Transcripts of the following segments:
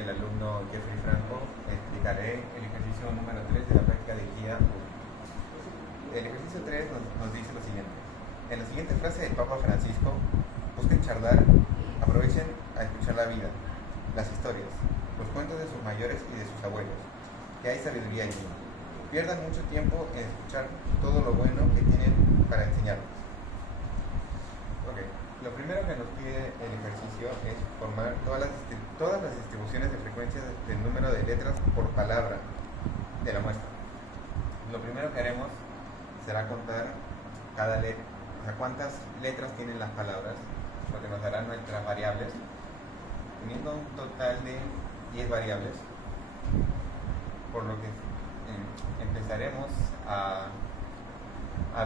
el alumno Jeffrey Franco, explicaré el ejercicio número 3 de la práctica de guía 1. El ejercicio 3 nos dice lo siguiente. En la siguiente frase del Papa Francisco, busquen charlar, aprovechen a escuchar la vida, las historias, los cuentos de sus mayores y de sus abuelos, que hay sabiduría allí. Pierdan mucho tiempo en escuchar todo lo bueno que tienen para enseñarnos. Lo primero que nos pide el ejercicio es formar todas las distribuciones de frecuencias del número de letras por palabra de la muestra. Lo primero que haremos será contar cada letra, o sea, cuántas letras tienen las palabras, lo que nos dará nuestras variables, teniendo un total de 10 variables, por lo que empezaremos a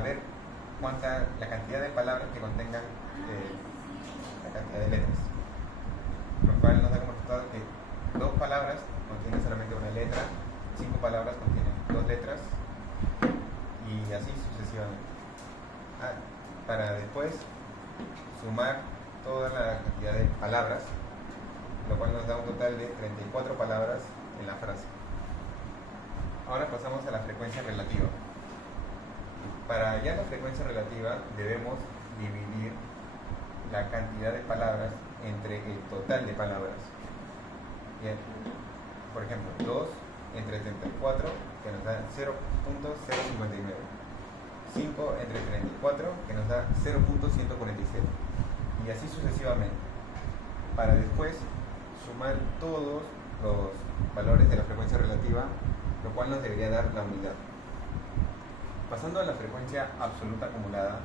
ver la cantidad de palabras que contengan la cantidad de letras, lo cual nos da como resultado que 2 palabras contienen solamente una letra, 5 palabras contienen 2 letras y así sucesivamente, para después sumar toda la cantidad de palabras, lo cual nos da un total de 34 palabras en la frase. Ahora pasamos a la frecuencia relativa. Para hallar la frecuencia relativa debemos dividir la cantidad de palabras entre el total de palabras. Bien. Por ejemplo, 2 entre 34, que nos da 0.059. 5 entre 34, que nos da 0.147. Y así sucesivamente. Para después sumar todos los valores de la frecuencia relativa, lo cual nos debería dar la unidad. Pasando a la frecuencia absoluta acumulada,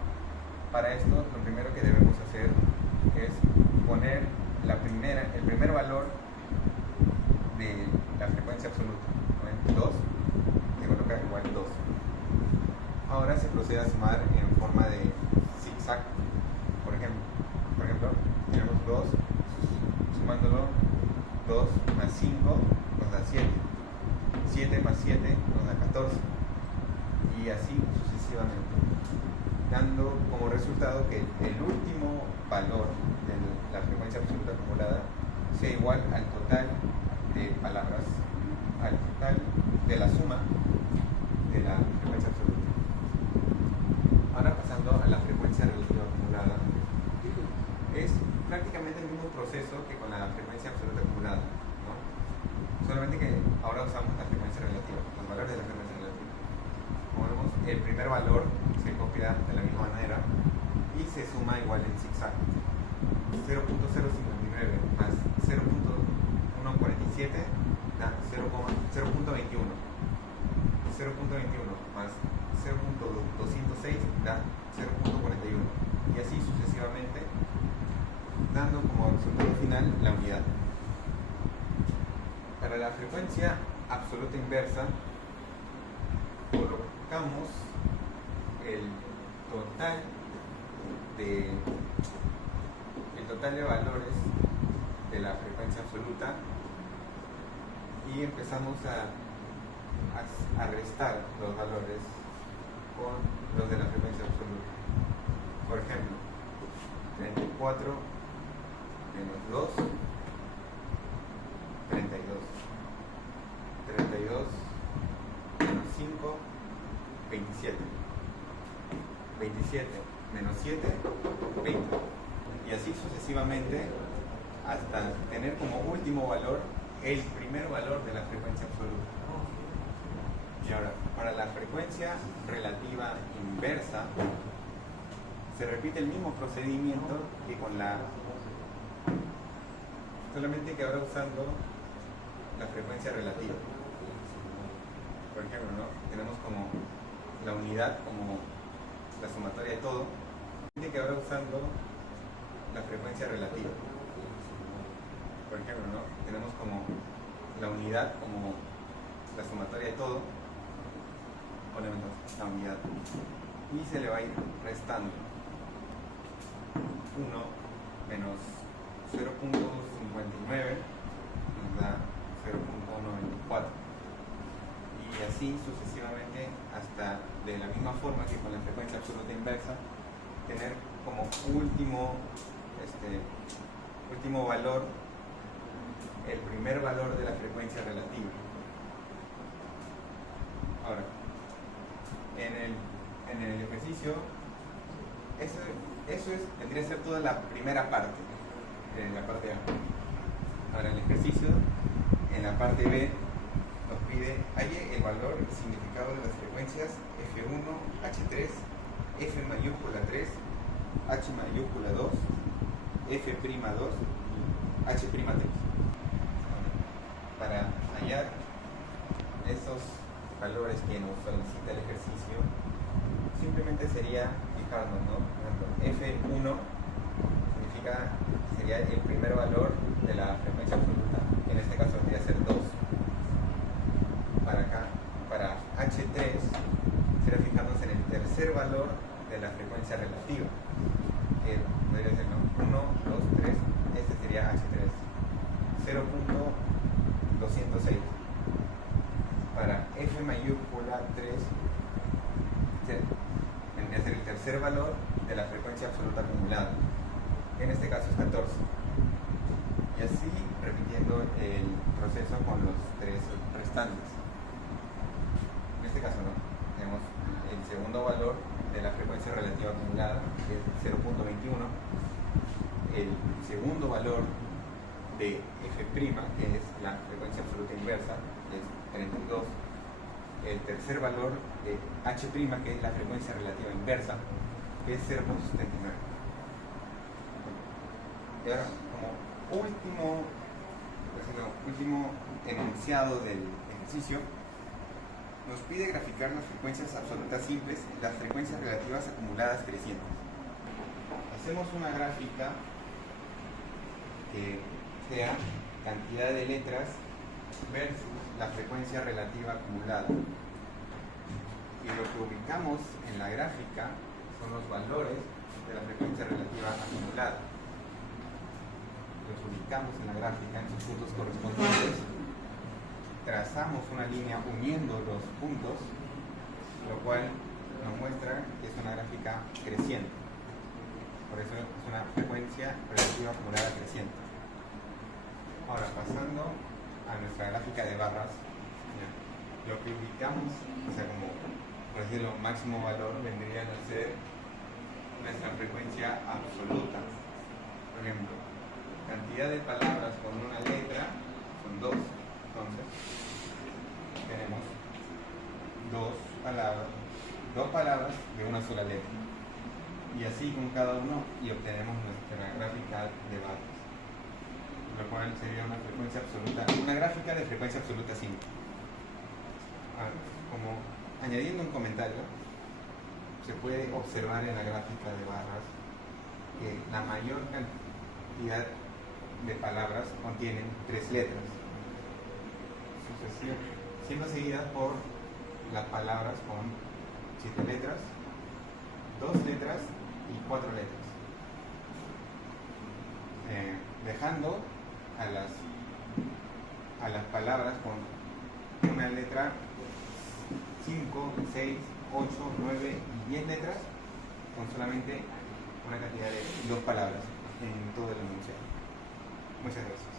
para esto lo primero que debemos hacer es poner el primer valor de la frecuencia absoluta, ¿no? 2, se coloca igual 2. Ahora se procede a sumar en forma de zigzag. Por ejemplo, tenemos 2, sumándolo 2 más 5 nos da 7, 7 más 7 nos da 14, y así sucesivamente, dando como resultado que el último valor de la frecuencia absoluta acumulada sea igual al total de palabras, al total de la suma de la frecuencia absoluta. Ahora pasando a la frecuencia relativa acumulada, es prácticamente el mismo proceso que con la frecuencia absoluta acumulada, ¿no? Solamente que ahora usamos la frecuencia relativa, los valores de la frecuencia relativa. Como vemos, el primer valor se copia de la misma manera y se suma igual en zigzag. 0.059 más 0.147 da 0.21. 0.21 más 0.206 da 0.41, y así sucesivamente, dando como resultado final la unidad. Para la frecuencia absoluta inversa, colocamos el total de valores de la frecuencia absoluta y empezamos a restar los valores con los de la frecuencia absoluta. Por ejemplo, 34 menos 2, 32. 32 menos 5, 27. 27 menos 7, 20. Y así sucesivamente hasta tener como último valor el primer valor de la frecuencia absoluta. Y ahora, para la frecuencia relativa inversa, se repite el mismo procedimiento que con solamente que ahora usando la frecuencia relativa. Por ejemplo, ¿no? Tenemos como la unidad como la sumatoria de todo, que ahora usando la frecuencia relativa. Por ejemplo, ¿no? Tenemos como la unidad como la sumatoria de todo, ponemos la unidad y se le va a ir restando 1 menos 0.59 nos da 0.124, y así sucesivamente hasta, de la misma forma que con la frecuencia absoluta inversa, tener como último valor el primer valor de la frecuencia relativa. Ahora, en el ejercicio, tendría que ser toda la primera parte, en la parte A. Ahora, el ejercicio, en la parte B, nos pide, halle el valor y significado de las frecuencias F1, H3, F mayúscula 3, H mayúscula 2, F'2 y H'3. Para hallar estos valores que nos solicita el ejercicio, simplemente sería fijarnos, ¿no? Por ejemplo, F1 sería el primer valor de la frecuencia absoluta, que en este caso debería ser 2. Para acá, para H3, sería fijarnos en el tercer valor de la frecuencia relativa, que podría ser, ¿no? 1, 2, 3, este sería H3, 0.206. Para F mayúscula 3, es el tercer valor de la frecuencia absoluta acumulada, que en este caso es 14. Y así repitiendo el proceso con los tres restantes. En este caso, ¿no? Tenemos el segundo valor de la frecuencia relativa acumulada, que es 0.21, el segundo valor de F', que es la frecuencia absoluta inversa, que es 32, el tercer valor de H', que es la frecuencia relativa inversa, que es 0.79. Y ahora, como último enunciado del ejercicio, nos pide graficar las frecuencias absolutas simples y las frecuencias relativas acumuladas crecientes. Hacemos una gráfica que sea cantidad de letras versus la frecuencia relativa acumulada. Y lo que ubicamos en la gráfica son los valores de la frecuencia relativa acumulada. Los ubicamos en la gráfica en sus puntos correspondientes. Trazamos una línea uniendo los puntos, lo cual nos muestra que es una gráfica creciente. Por eso es una frecuencia relativa acumulada creciente. Ahora, pasando a nuestra gráfica de barras, lo que ubicamos, o sea, como por decirlo, máximo valor vendría a ser nuestra frecuencia absoluta. Por ejemplo, cantidad de palabras con una letra son 2. Entonces, tenemos dos palabras de una sola letra. Y así con cada uno y obtenemos nuestra gráfica de barras. Lo cual sería una frecuencia absoluta, una gráfica de frecuencia absoluta simple. Como añadiendo un comentario, se puede observar en la gráfica de barras que la mayor cantidad de palabras contienen 3 letras, siendo seguidas por las palabras con 7 letras, 2 letras y 4 letras, dejando a las palabras con una letra 5, 6, 8, 9 y 10 letras, con solamente una cantidad de 2 palabras en todo el enunciado. Muchas gracias.